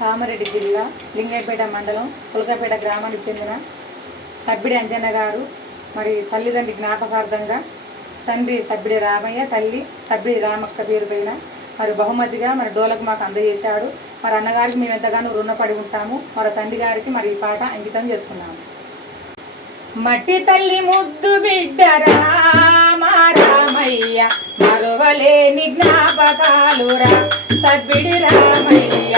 కామారెడ్డి జిల్లా లింగైపేట మండలం పులకపేట గ్రామానికి చెందిన సబ్బిడి అంజన్న గారు మరి తల్లిదండ్రి జ్ఞాపకార్థంగా తండ్రి సబ్బిడి రామయ్య తల్లి సబ్బిడి రామక్క పేరు పైన మరి బహుమతిగా మరి డోలకు మాకు అందజేశాడు మరి అన్నగారికి మేము ఎంతగానో రుణపడి ఉంటాము. మరి తండ్రి గారికి మరి ఈ పాట అంకితం చేసుకున్నాము మట్టి తల్లి ముద్దు బిడ్డ రామ రామయ్య మరువలేని జ్ఞాపకాలురా సబ్బిడి రామయ్య.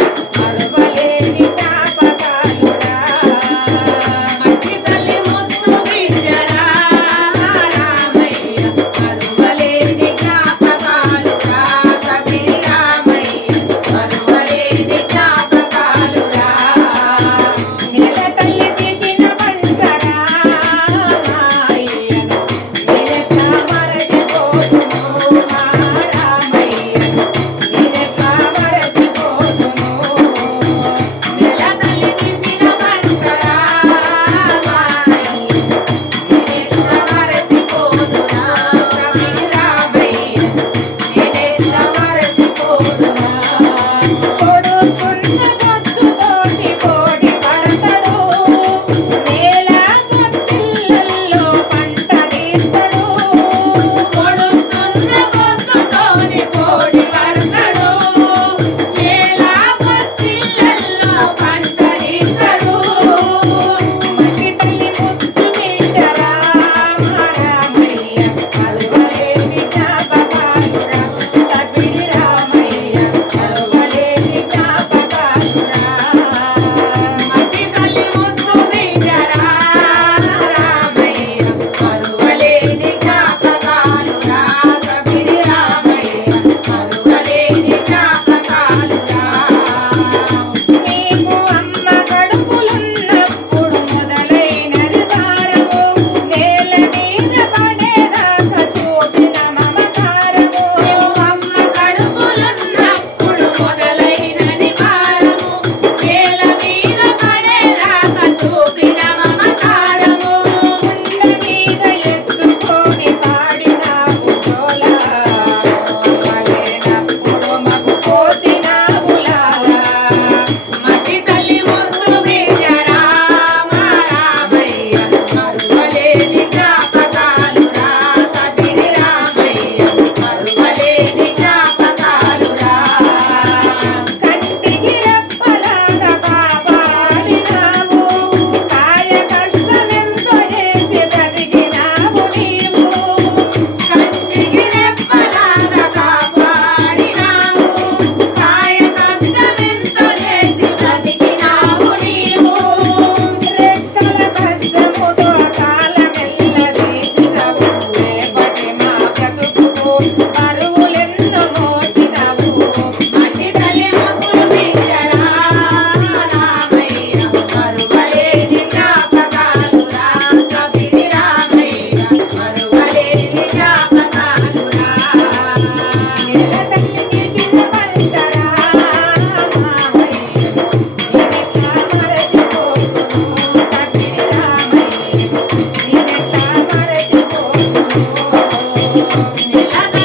Yeah.